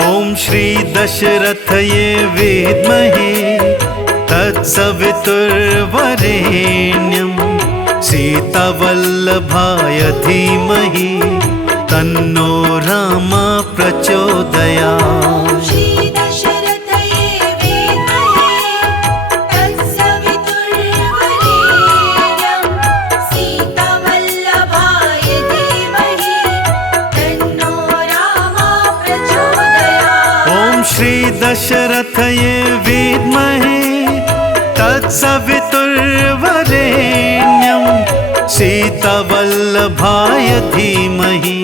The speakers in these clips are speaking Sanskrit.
ॐ श्री दशरथये विद्महे तत्सवितुर्वरेण्यं सीतावल्लभाय धीमहि तन्नो रामा प्रचोदयात्। श्री दशरथये विद्महे तत्सवितुर्वरेण्यं सीतावल्लभाय धीमहि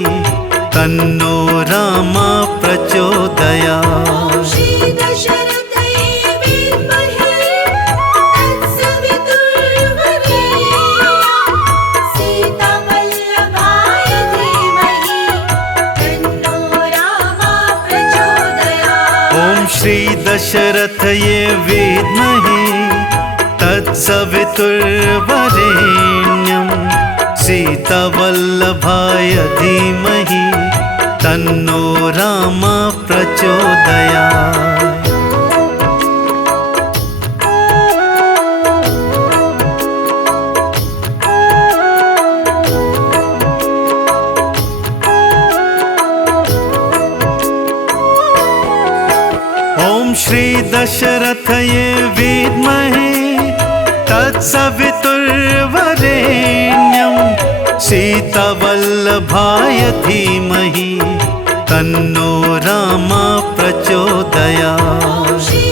तन्नो रामा प्रचोदयात्। श्री दशरथये विद्महे तत्सवितुर्वरेण्यं सीतावल्लभाय धीमहि तन्नो रामा प्रचोदयात्। श्री दशरथये विद्महे तत्सवितुर्वरेण्यं सीतावल्लभाय धीमहि तन्नो रामा प्रचोदयात्। श्री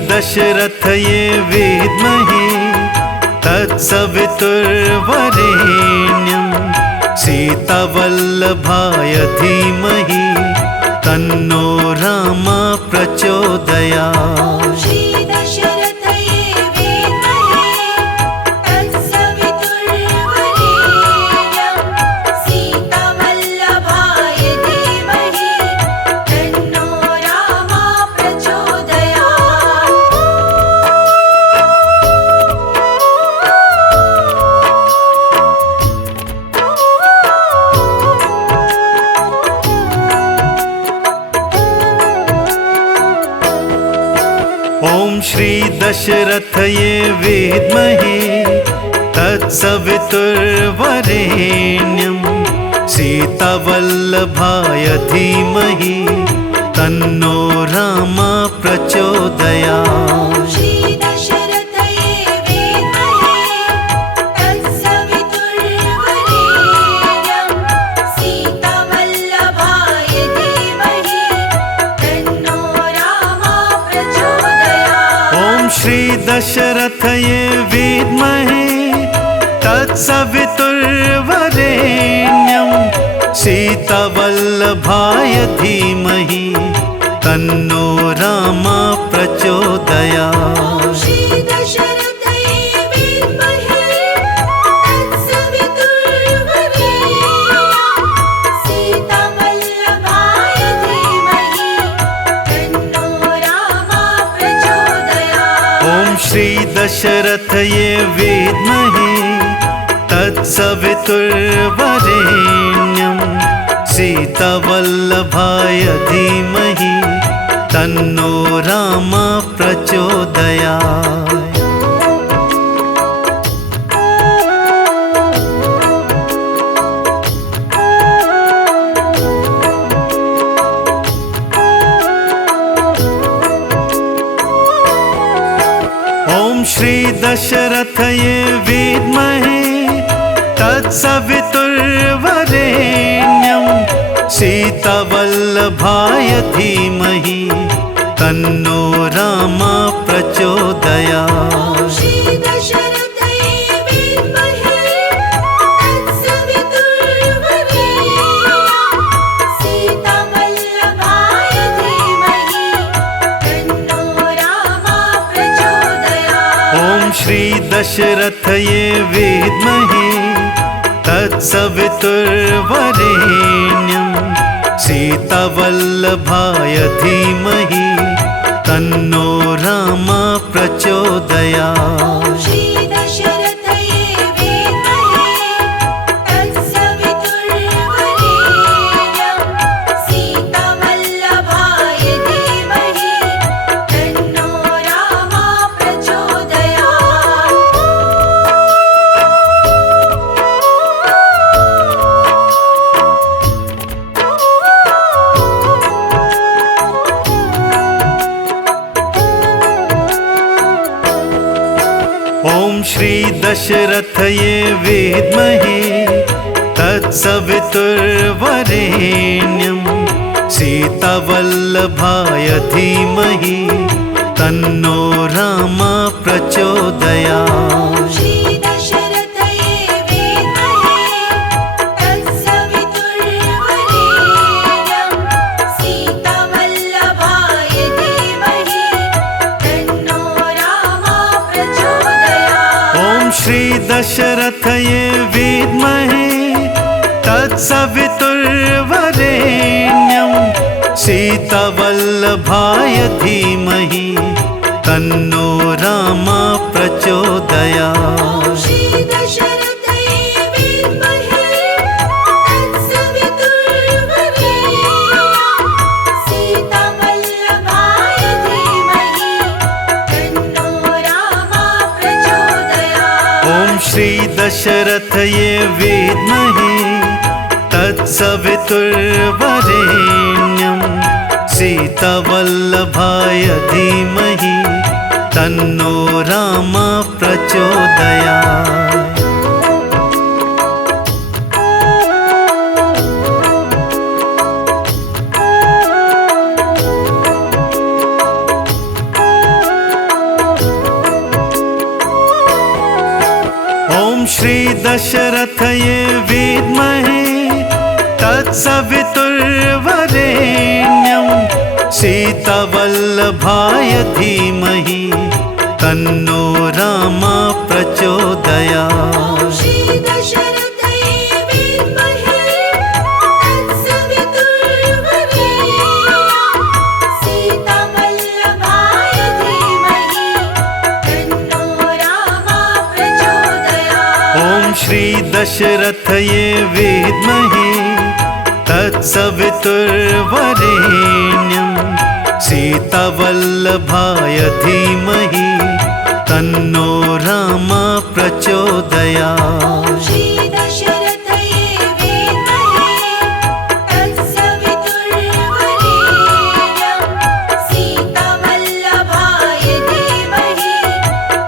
दशरथये विद्महे तत्सवितुर्वरेण्यं सीतावल्लभाय धीमहि तन्नो रामा प्रचोदयात्। ॐ श्री दशरथये विद्महे तत्सवितुर्वरेण्यं सीतावल्लभाय धीमहि तन्नो रामा प्रचोदयात्। श्री दशरथये विद्महे तत्सवितुर्वरेण्यं सीतावल्लभाय धीमहि तन्नो रामा प्रचोदयात्। श्री दशरथये विद्महे तत्सवितुर्वरेण्यं सीतावल्लभाय धीमहि तन्नो रामा प्रचोदयात्। श्री दशरथये विद्महे तत्सवितुर्वरेण्यं सीतावल्लभाय धीमहि तन्नो रामा प्रचोदयात्। श्री दशरथये विद्महे तत्सवितुर्वरेण्यं सीतावल्लभाय धीमहि तन्नो रामा प्रचोदयात्। श्री दशरथये विद्महे तत्सवितुर्वरेण्यं सीतावल्लभाय धीमहि तन्नो रामा प्रचोदयात्। ॐ श्री दशरथये विद्महे तत्सवितुर्वरेण्यं सीतावल्लभाय धीमहि तन्नो रामा प्रचोदयात्। श्री दशरथये विद्महे तत्सवितुर्वरेण्यं सीतावल्लभाय धीमहि तन्नो रामा प्रचोदयात्। ॐ श्री दशरथये विद्महे तत्सवितुर्वरेण्यं सीतावल्लभाय धीमहि तन्नो रामा प्रचोदयात्। श्री दशरथये विद्महे तत्सवितुर्वरेण्यं सीतावल्लभाय धीमहि तन्नो रामा प्रचोदयात्। ॐ श्री दशरथये विद्महे तत्सवितुर्वरेण्यं सीतावल्लभाय धीमहि तन्नो रामा प्रचोदयात्। ॐ श्री दशरथये विद्महे तत्सवितुर्वरेण्यं सीतावल्लभाय धीमहि तन्नो रामा प्रचोदयात्। श्री दशरथये विद्महे तत्सवितुर्वरेण्यं सीतावल्लभाय धीमहि तन्नो रामा प्रचोदयात्। ॐ श्री दशरथये विद्महे तत्सवितुर्वरेण्यं सीतावल्लभाय धीमहि तन्नो रामा प्रचोदयात्। श्री दशरथये विद्महे तत्सवितुर्वरेण्यं सीतावल्लभाय धीमहि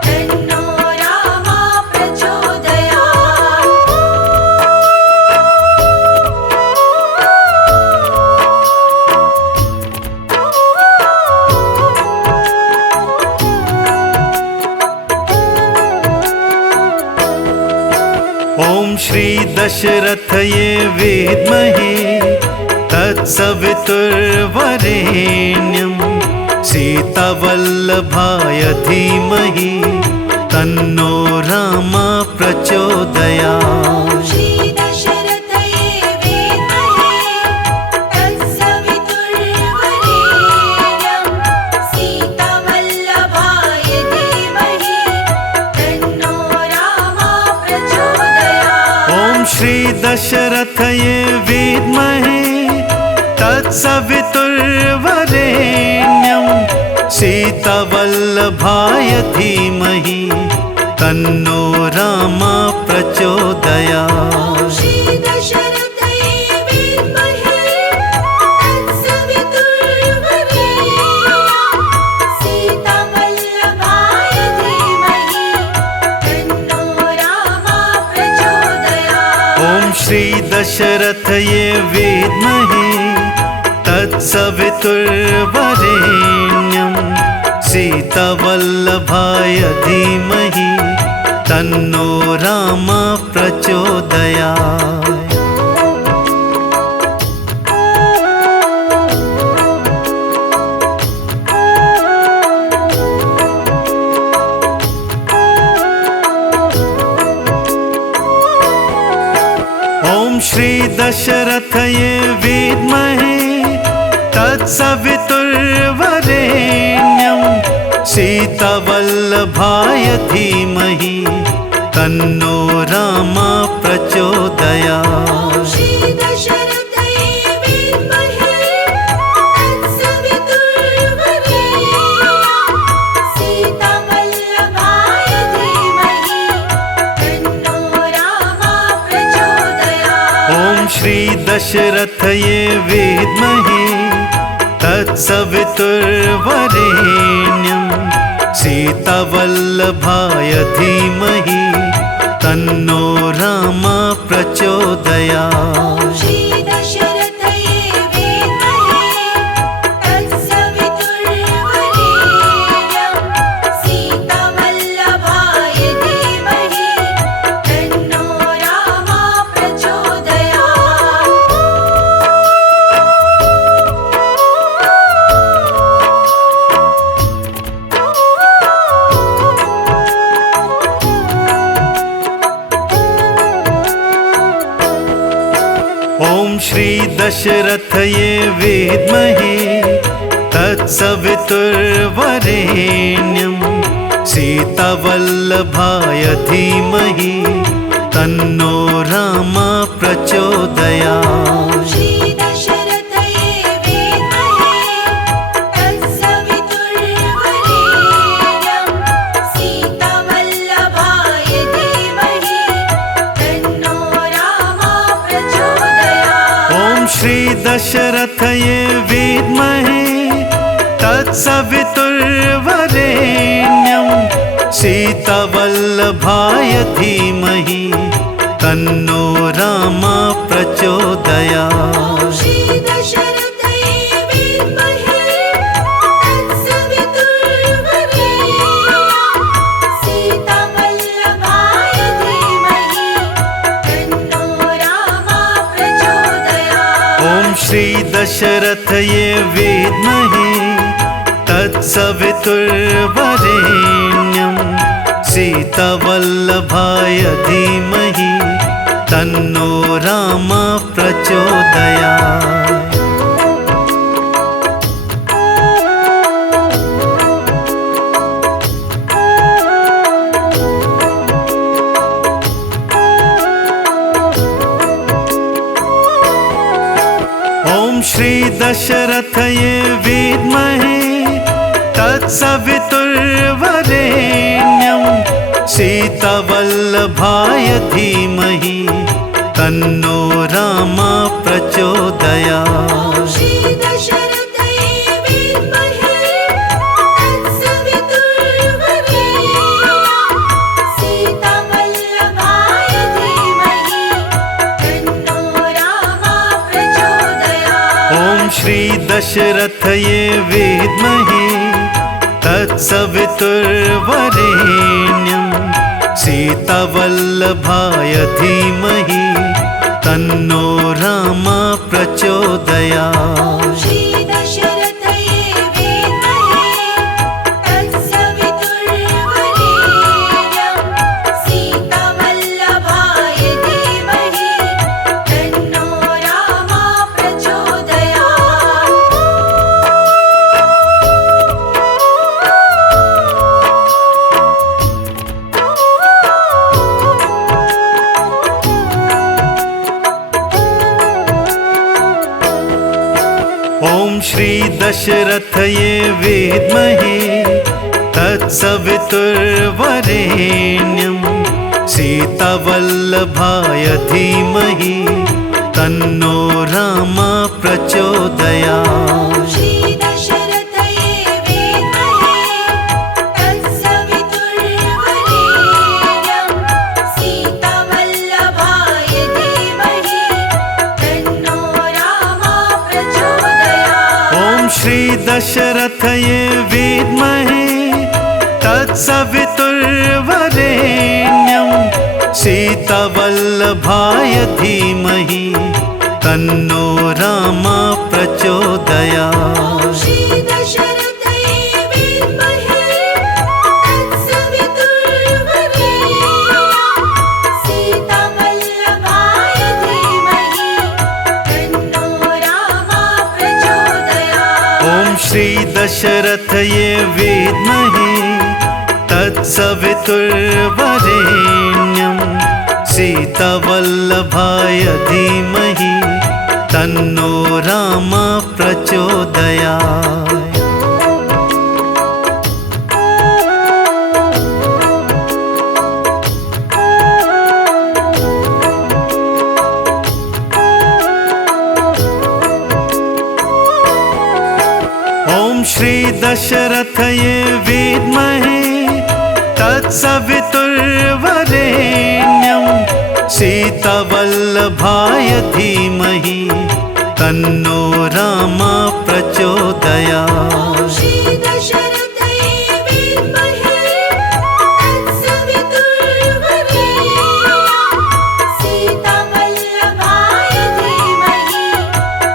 तन्नो रामा प्रचोदयात्। ॐ श्री दशरथये विद्महे तत्सवितुर्वरेण्यं सीतावल्लभाय धीमहि तन्नो रामा प्रचोदयात्। श्री दशरथये विद्महे तत्सवितुर्वरेण्यं सीतावल्लभाय धीमहि तन्नो रामा प्रचोदयात्। ॐ श्री दशरथये विद्महे तत्सवितुर्वरेण्यं सीतावल्लभाय धीमहि तन्नो रामा प्रचोदयात्। श्री दशरथये विद्महे तत्सवितुर्वरेण्यं सीतावल्लभाय धीमहि तन्नो रामा प्रचोदयात्। ॐ श्री दशरथये विद्महे तत्सवितुर्वरेण्यं सीतावल्लभाय धीमहि तन्नो रामा प्रचोदयात्। ॐ श्री दशरथये विद्महे तत्सवितुर्वरेण्यं सीतावल्लभाय धीमहि तन्नो रामा प्रचोदयात्। श्री दशरथये विद्महे तत्सवितुर्वरेण्यं सीतावल्लभाय धीमहि तन्नो रामा प्रचोदयात्। ॐ श्री दशरथये विद्महे तत्सवितुर्वरेण्यं सीतावल्लभाय धीमहि तन्नो रामा प्रचोदयात्। श्री दशरथये विद्महे तत्सवितुर्वरेण्यं सीतावल्लभाय धीमहि तन्नो रामा प्रचोदयात्। ॐ श्री दशरथये विद्महे तत्सवितुर्वरेण्यं सीतावल्लभाय धीमहि तन्नो रामा प्रचोदयात्। श्री दशरथये विद्महे तत्सवितुर्वरेण्यं सीतावल्लभाय धीमहि तन्नो रामा प्रचोदयात्। ॐ श्री दशरथये विद्महे तत्सवितुर्वरेण्यं सीतावल्लभाय धीमहि तन्नो रामा प्रचोदयात्। श्री दशरथये विद्महे तत्सवितुर्वरेण्यं सीतावल्लभाय धीमहि तन्नो रामा प्रचोदयात्। ॐ श्री दशरथये विद्महे तत्सवितुर्वरेण्यं सीतावल्लभाय धीमहि तन्नो रामा प्रचोदयात्। ॐ श्री दशरथये विद्महे तत्सवितुर्वरेण्यं सीतावल्लभाय धीमहि तन्नो रामा प्रचोदयात्। श्री दशरथये विद्महे तत्सवितुर्वरेण्यं सीतावल्लभाय धीमहि तन्नो रामा प्रचोदयात्। ॐ श्री दशरथये विद्महे तत्सवितुर्वरेण्यं सीतावल्लभाय धीमहि तन्नो रामा प्रचोदयात्। श्री दशरथये विद्महे तत्सवितुर्वरेण्यं सीतावल्लभाय धीमहि तन्नो रामा प्रचोदयात्। ॐ श्री दशरथये विद्महे तत्सवितुर्वरेण्यं सीतावल्लभाय धीमहि तन्नो रामा प्रचोदयात्। श्री दशरथये विद्महे तत्सवितुर्वरेण्यं सीतावल्लभाय धीमहि तन्नो रामा प्रचोदयात्। ॐ श्री दशरथये विद्महे तत्सवितुर्वरेण्यं सीतावल्लभाय धीमहि तन्नो रामा प्रचोदयात्। श्री दशरथये विद्महे तत्सवितुर्वरेण्यं सीतावल्लभाय धीमहि तन्नो रामा प्रचोदयात्। ॐ श्री दशरथये विद्महे तत्सवितुर्वरेण्यं सीतावल्लभाय धीमहि तन्नो राम प्रचोदयात्। ॐ श्री दशरथये विद्महे तत्सवितुर्वरेण्यं सीतावल्लभाय धीमहि तन्नो राम प्रचोदयात्। श्री दशरथये विद्महे तत्सवितुर्वरेण्यं सीतावल्लभाय धीमहि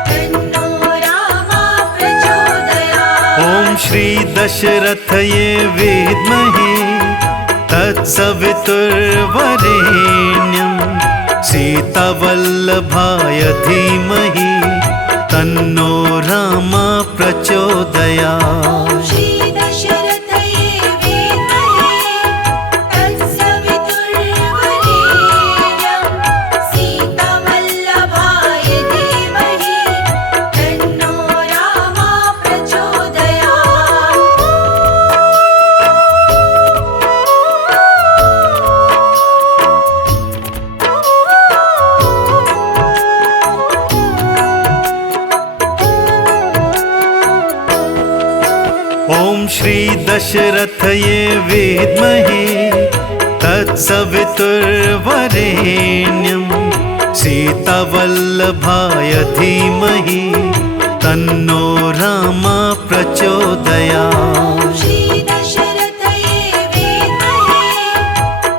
तन्नो राम प्रचोदयात्। ॐ श्री दशरथये विद्महे तत्सवितुर्वरेण्यं सीतावल्लभाय धीमहि तन्नो राम प्रचोदयात्। श्री दशरथये विद्महे तत्सवितुर्वरेण्यं सीतावल्लभाय धीमहि तन्नो राम प्रचोदयात्। ॐ श्री दशरथये विद्महे तत्सवितुर्वरेण्यं सीतावल्लभाय धीमहि तन्नो राम प्रचोदयात्। श्री दशरथये विद्महे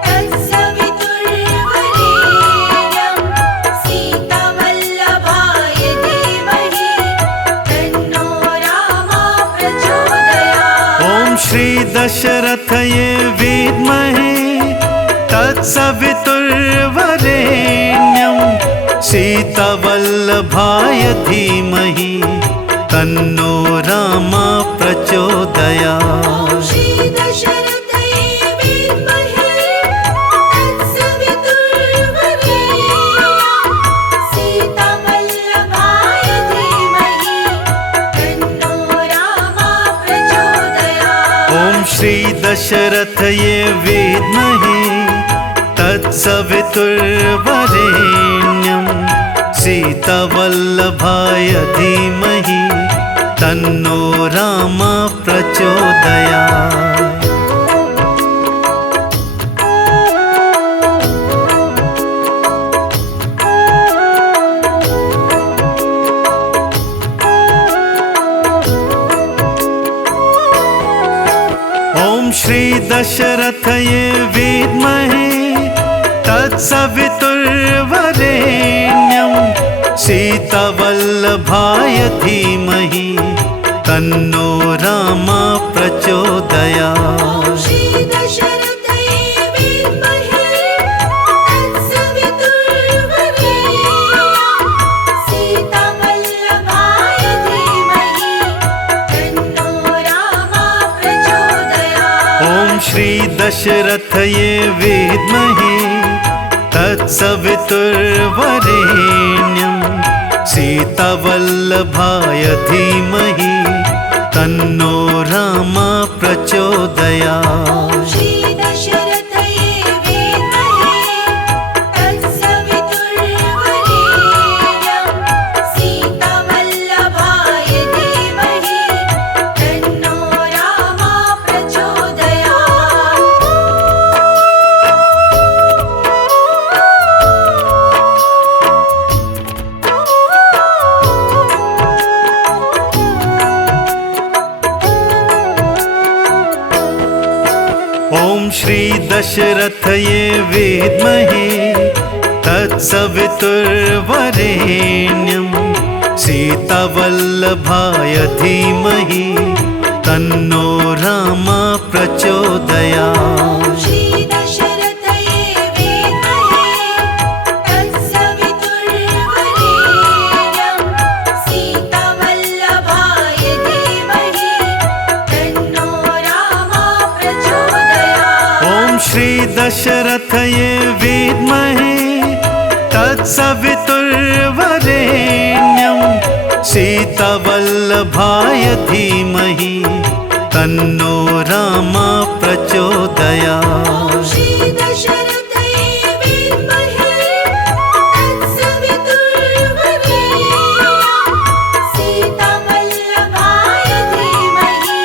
तत्सवितुर्वरेण्यं सीतावल्लभाय धीमहि तन्नो राम प्रचोदयात्। ॐ श्री दशरथये विद्महे तत्सवितुर्वरेण्यं सीतावल्लभाय धीमहि तन्नो राम प्रचोदयात्। श्री दशरथये विद्महे तत्सवितुर्वरेण्यं सीतावल्लभाय धीमहि तन्नो राम प्रचोदयात्। ॐ श्री दशरथये विद्महे तत्सवितुर्वरेण्यं सीतावल्लभाय धीमहि तन्नो राम प्रचोदयात्। ॐ श्री दशरथये विद्महे तत्सवितुर्वरेण्यं सीतावल्लभाय धीमहि तन्नो राम प्रचोदयात्। श्री दशरथये विद्महे तत्सवितुर्वरेण्यं सीतावल्लभाय धीमहि तन्नो राम प्रचोदयात्। ॐ श्री दशरथये विद्महे तत्सवितुर्वरेण्यं सीतावल्लभाय धीमहि तन्नो राम प्रचोदयात्। श्री दशरथये विद्महे तत्सवितुर्वरेण्यं सीतावल्लभाय धीमहि तन्नो राम प्रचोदयात्। ॐ श्री दशरथये विद्महे तत्सवितुर्वरेण्यं सीतावल्लभाय धीमहि तन्नो राम प्रचोदयात्। श्री दशरथये विद्महे तत्सवितुर्वरेण्यं सीतावल्लभाय धीमहि दशरथये विद्महे तत्सवितुर्वरेण्यं सीतावल्लभाय धीमहि तन्नो रामा प्रचोदयात्। श्री दशरथये विद्महे तत्सवितुर्वरेण्यं सीतावल्लभाय धीमहि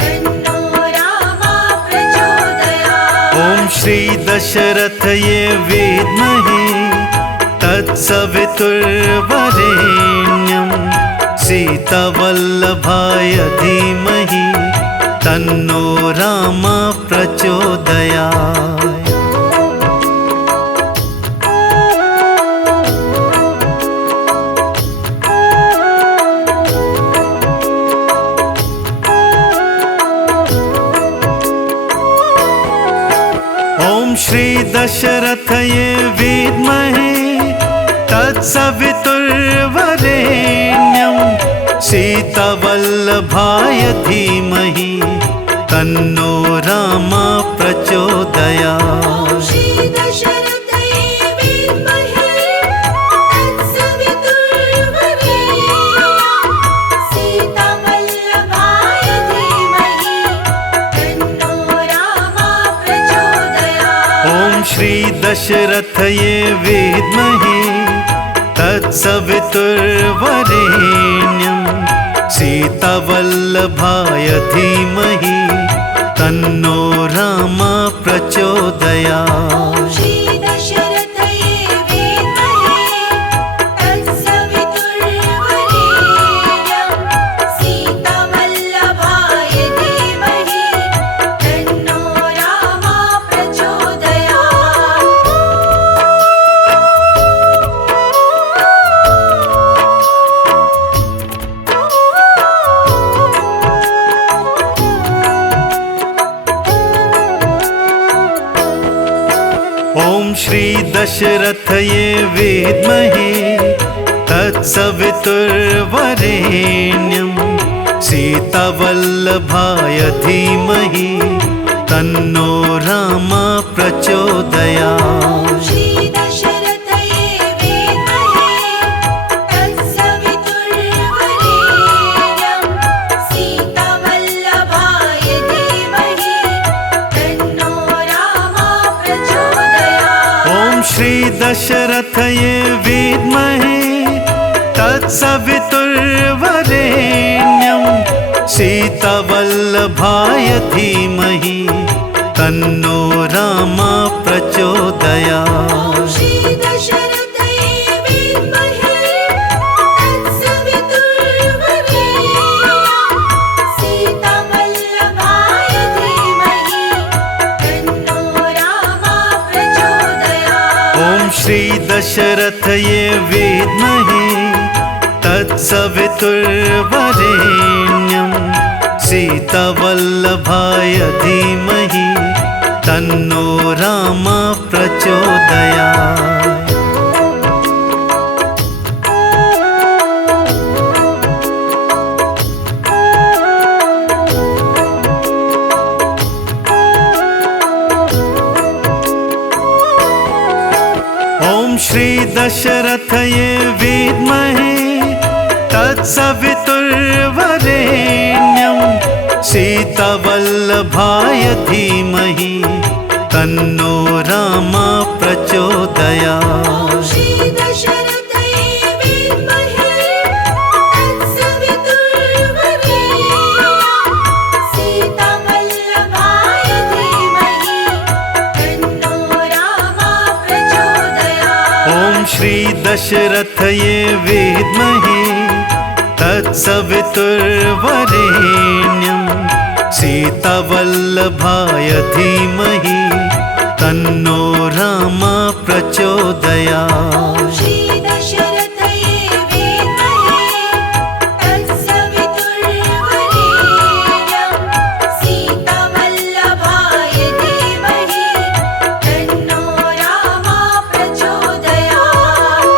तन्नो रामा प्रचोदयात्। ॐ श्री दशरथये विद्महे तत्सवितुर्वरेण्यं सीतावल्लभाय धीमहि तन्नो रामा प्रचोदयात्। ॐ श्री दशरथये विद्महे तत्सवितुर्वरेण्यं सीतावल्लभाय धीमहि तन्नो रामा प्रचोदयात्। श्री दशरथये विद्महे तत्सवितुर्वरेण्यं सीतावल्लभाय धीमहि तन्नो रामा प्रचोदयात्। ॐ श्री दशरथये विद्महे तत्सवितुर्वरेण्यं सीतावल्लभाय धीमहि तन्नो रामा प्रचोदयात्। श्री दशरथये विद्महे तत्सवितुर्वरेण्यं सीतावल्लभाय धीमहि तन्नो रामा प्रचोदयात्। ॐ श्री दशरथये विद्महे तत्सवितुर्वरेण्यं सीतावल्लभाय धीमहि तन्नो रामा प्रचोदयात्। श्री दशरथये विद्महे तत्सवितुर्वरेण्यं सीतावल्लभाय धीमहि तन्नो रामा प्रचोदयात्। ॐ श्री दशरथये विद्महे तत्सवितुर्वरेण्यं सीतावल्लभाय धीमहि तन्नो रामा प्रचोदयात्। श्री दशरथये विद्महे तत्सवितुर्वरेण्यं सीतावल्लभाय धीमहि तन्नो रामा प्रचोदयात्। ॐ श्री दशरथये विद्महे तत्सवितुर्वरेण्यं सीतावल्लभाय धीमहि तन्नो रामा प्रचोदयात्। ॐ श्री दशरथये विद्महे तत्सवितुर्वरेण्यं सीतावल्लभाय धीमहि तन्नो रामा प्रचोदयात्। श्री दशरथये विद्महे तत्सवितुर्वरेण्यं सीतावल्लभाय धीमहि तन्नो रामा प्रचोदयात्। ॐ श्री दशरथये विद्महे तत्सवितुर्वरेण्यं सीतावल्लभाय धीमहि तन्नो रामा प्रचोदयात्। श्री दशरथये विद्महे तत्सवितुर्वरेण्यं सीतावल्लभाय धीमहि तन्नो रामा प्रचोदयात्।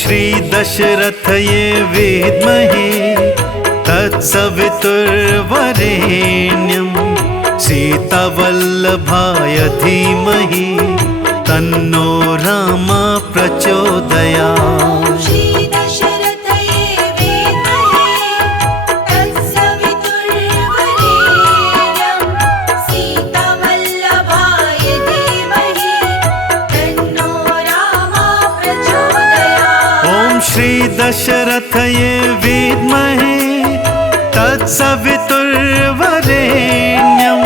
श्री दशरथये विद्महे तत्सवितुर्वरेण्यं सीतावल्लभाय धीमहि तन्नो रामा प्रचोदयात्। श्री दशरथये विद्महे तत्सवितुर्वरेण्यं सीतावल्लभाय धीमहि तन्नो रामा प्रचोदयात्। ॐ श्री दशरथये विद्महे तत्सवितुर्वरेण्यं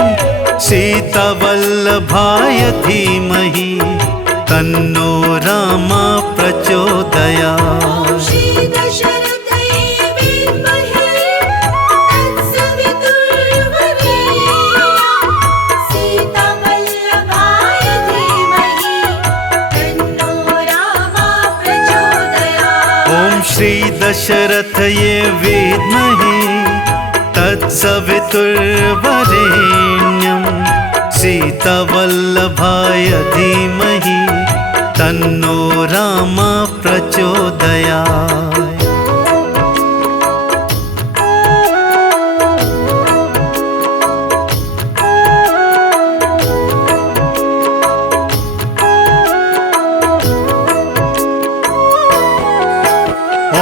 सीतावल्लभाय धीमहि तन्नो रामा प्रचोदयात्। श्री दशरथये विद्महे तत्सवितुर्वरेण्यं सीतावल्लभाय धीमहि तन्नो रामा प्रचोदयात्। ॐ श्री दशरथये विद्महे तत्सवितुर्वरेण्यं सीतावल्लभाय धीमहि तन्नो रामा प्रचोदयात्।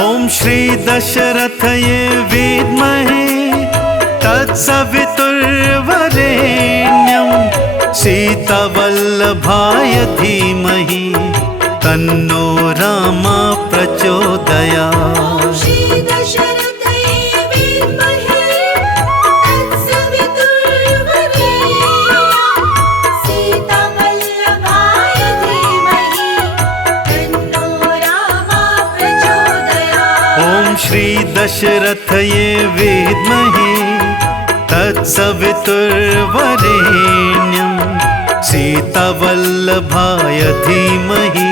ॐ श्री दशरथये विद्महे तत्सवितुर्वरेण्यं सीतावल्लभाय धीमहि तन्नो रामा प्रचोदयात्। श्री दशरथये विद्महे तत्सवितुर्वरेण्यं सीतावल्लभाय धीमहि तन्नो रामा प्रचोदयात्। ॐ श्री दशरथये विद्महे तत्सवितुर्वरेण्यं सीतावल्लभाय धीमहि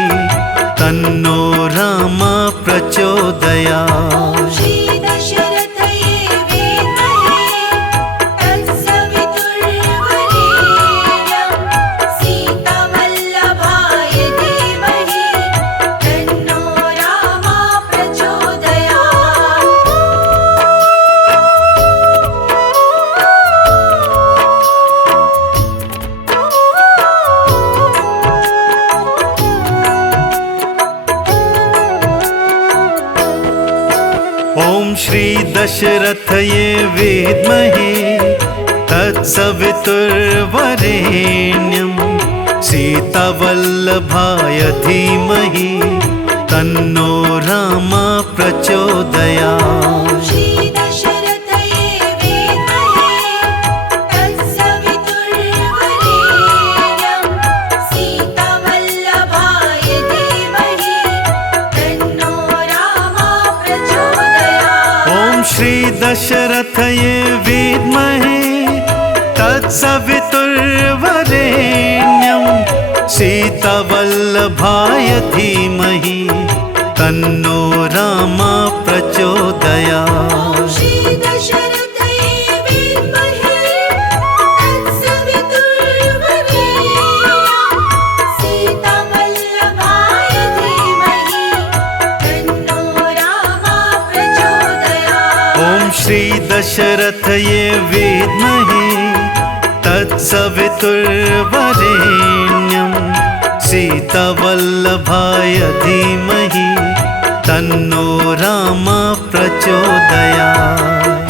तन्नो रामा प्रचोदयात्। श्री दशरथये विद्महे तत्सवितुर्वरेण्यं सीतावल्लभाय धीमहि तन्नो रामा प्रचोदयात्। ॐ श्री दशरथये विद्महे तत्सवितुर्वरेण्यं सीतावल्लभाय धीमहि तन्नो रामा प्रचोदयात्। श्री दशरथये विद्महे तत्सवितुर्वरेण्यं सीतावल्लभाय धीमहि तन्नो रामा प्रचोदयात्। ॐ श्री दशरथये विद्महे तत्सवितुर्वरेण्यं सीतावल्लभाय धीमहि तन्नो रामा प्रचोदयात्। श्री दशरथये विद्महे तत्सवितुर्वरेण्यं सीतावल्लभाय धीमहि तन्नो रामा प्रचोदयात्। ॐ श्री दशरथये विद्महे तत्सवितुर्वरेण्यं सीतावल्लभाय धीमहि तन्नो रामा प्रचोदयात्।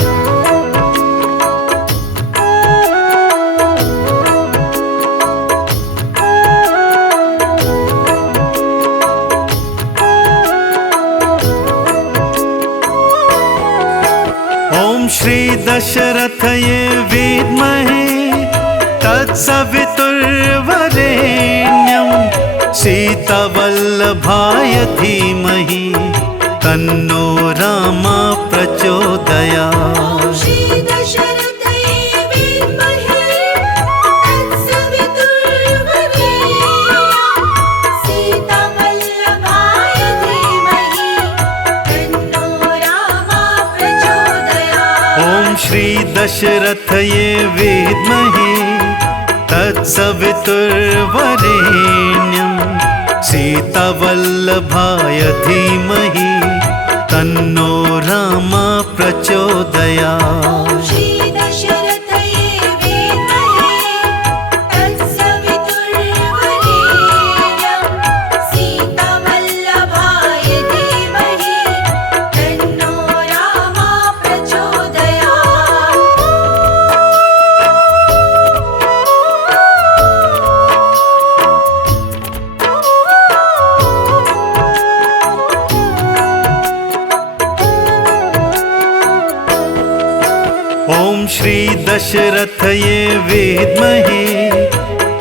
ॐ श्री दशरथये विद्महे तत्सवितुर्वरेण्यं सीतावल्लभाय धीमहि तन्नो रामा प्रचोदयात्। श्री दशरथये विद्महे तत्सवितुर्वरेण्यं सीतावल्लभाय धीमहि तन्नो रामा प्रचोदयात्। ॐ श्री दशरथये विद्महे तत्सवितुर्वरेण्यं सीतावल्लभाय धीमहि तन्नो रामा प्रचोदयात्। श्री दशरथये विद्महे तत्सवितुर्वरेण्यं सीतावल्लभाय धीमहि तन्नो रामा प्रचोदयात्। ॐ श्री दशरथये विद्महे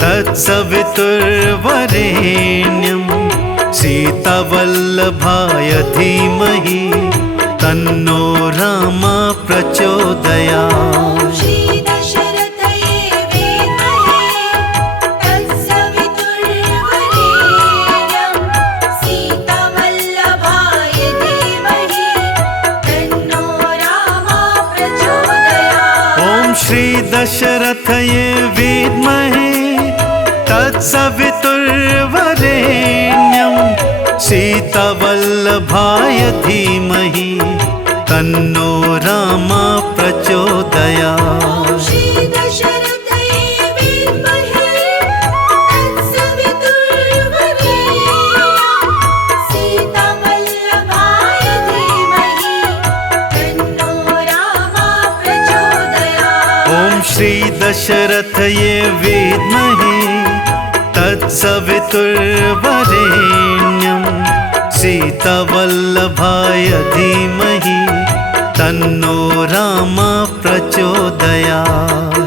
तत्सवितुर्वरेण्यं सीतावल्लभाय धीमहि तन्नो रामा प्रचोदयात्। श्री दशरथये विद्महे तत्सवितुर्वरेण्यं सीतावल्लभाय धीमहि तन्नो रामा प्रचोदयात्। ॐ श्री दशरथये विद्महे तत्सवितुर्वरेण्यं सीतावल्लभाय धीमहि तन्नो रामा प्रचोदयात्। श्री दशरथये विद्महे तत्सवितुर्वरेण्यं सीतावल्लभाय धीमहि तन्नो रामा प्रचोदयात्। ॐ श्री दशरथये विद्महे तत्सवितुर्वरेण्यं सीतावल्लभाय धीमहि तन्नो रामा प्रचोदयात्।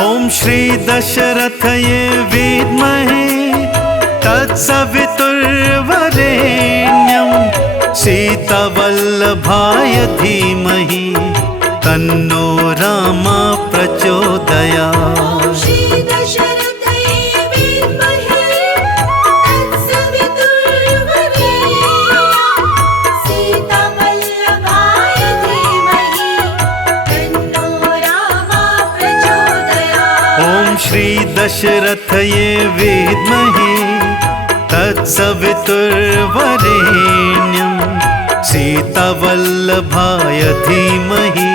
ॐ श्री दशरथये विद्महे तत्सवितुर्वरेण्यं सीतावल्लभाय धीमहि तन्नो रामा प्रचोदयात्। श्री दशरथये विद्महे तत्सवितुर्वरेण्यं सीतावल्लभाय धीमहि तन्नो रामा प्रचोदयात्। ॐ श्री दशरथये विद्महे तत्सवितुर्वरेण्यं सीतावल्लभाय धीमहि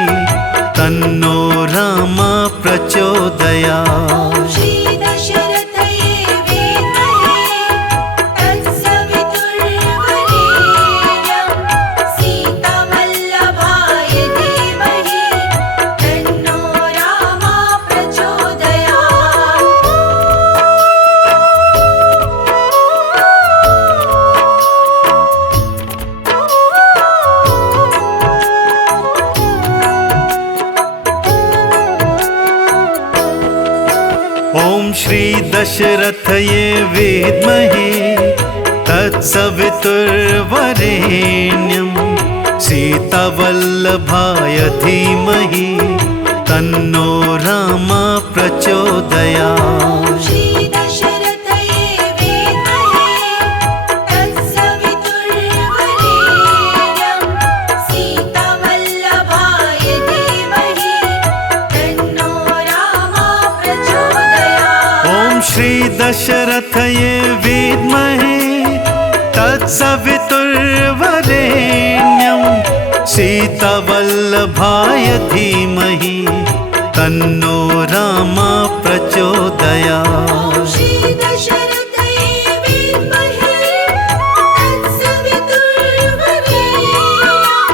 तन्नो रामा प्रचोदयात्। श्री दशरथये विद्महे तत्सवितुर्वरेण्यं सीतावल्लभाय धीमहि तन्नो रामा प्रचोदयात्। ॐ श्री दशरथये विद्महे तत्सवितुर्वरेण्यं सीतावल्लभाय धीमहि तन्नो रामा प्रचोदयात्। श्री दशरथये विद्महे तत्सवितुर्वरेण्यं सीतावल्लभाय धीमहि तन्नो रामा प्रचोदयात्। ॐ श्री दशरथये विद्महे तत्सवितुर्वरेण्यं सीतावल्लभाय धीमहि तन्नो रामा प्रचोदयात्। श्री दशरथये विद्महे तत्सवितुर्वरेण्यं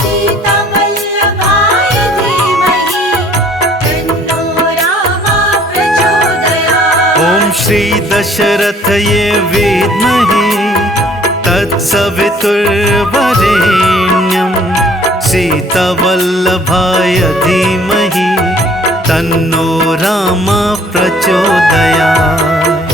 सीतावल्लभाय धीमहि तन्नो रामा प्रचोदयात्। ॐ श्री दशरथये विद्महे तत्सवितुर्वरेण्यं सीतावल्लभाय धीमहि तन्नो रामा प्रचोदयात्।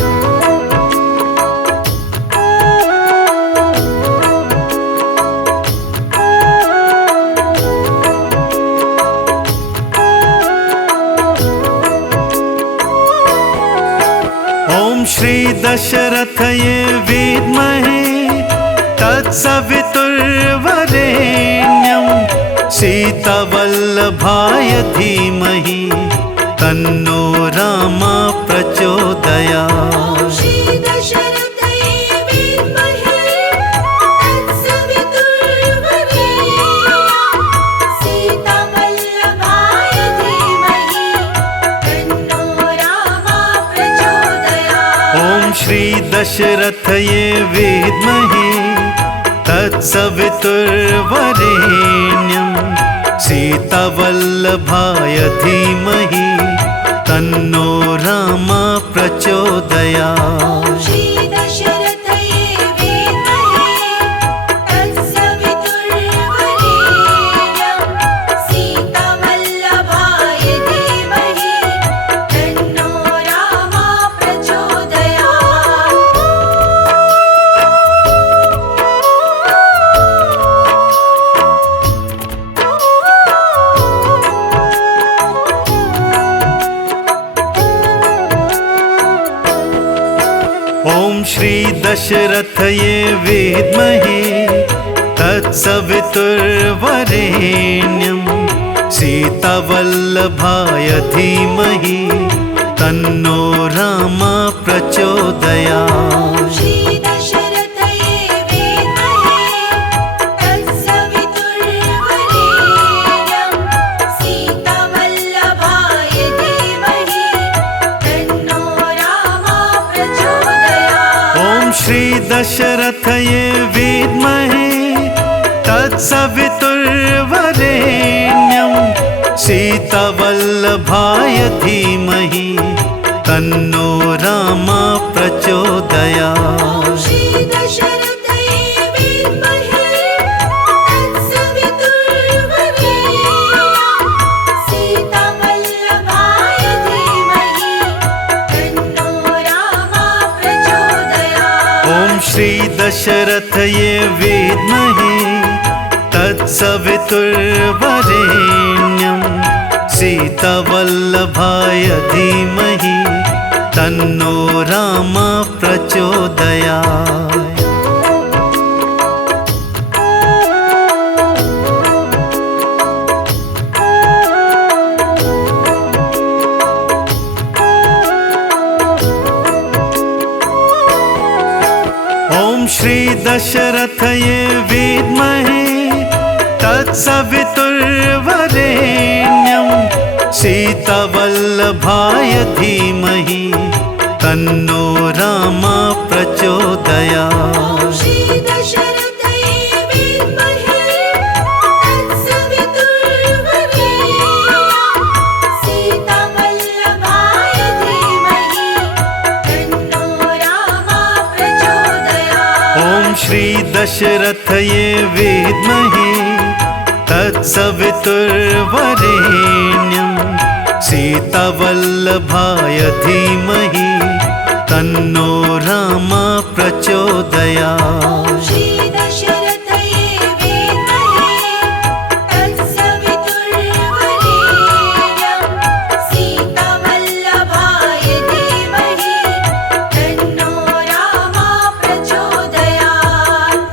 ॐ श्री दशरथये विद्महे तत्सवितुर्वरेण्यं सीतावल्लभाय धीमहि तन्नो रामा प्रचोदयात्। श्री दशरथये विद्महे तत्सवितुर्वरेण्यं सीतावल्लभाय धीमहि तन्नो रामा प्रचोदयात्। ॐ श्री दशरथये विद्महे तत्सवितुर्वरेण्यं सीतावल्लभाय धीमहि तन्नो रामा प्रचोदयात्। श्री दशरथये विद्महे तत्सवितुर्वरेण्यं सीतावल्लभाय धीमहि तन्नो रामा प्रचोदयात्। ॐ श्री दशरथये विद्महे तत्सवितुर्वरेण्यं सीतावल्लभाय धीमहि तन्नो रामा प्रचोदयात्। श्री दशरथये विद्महे तत्सवितुर्वरेण्यं सीतावल्लभाय धीमहि तन्नो रामा प्रचोदयात्। ॐ श्री दशरथये विद्महे तत्सवितुर्वरेण्यं सीतावल्लभाय धीमहि तन्नो रामा प्रचोदयात्। श्री दशरथये विद्महे तत्सवितुर्वरेण्यं सीतावल्लभाय धीमहि तन्नो रामा प्रचोदयात्। ॐ श्री दशरथये विद्महे तत्सवितुर्वरेण्यं सीतावल्लभाय धीमहि तन्नो रामा प्रचोदयात्। ॐ श्री दशरथये विद्महे तत्सवितुर्वरेण्यं सीतावल्लभाय धीमहि तन्नो रामा प्रचोदयात्। श्री दशरथये विद्महे तत्सवितुर्वरेण्यं सीतावल्लभाय धीमहि तन्नो रामा प्रचोदयात्। ॐ श्री दशरथये विद्महे तत्सवितुर्वरेण्यं सीतावल्लभाय धीमहि तन्नो रामा प्रचोदयात्।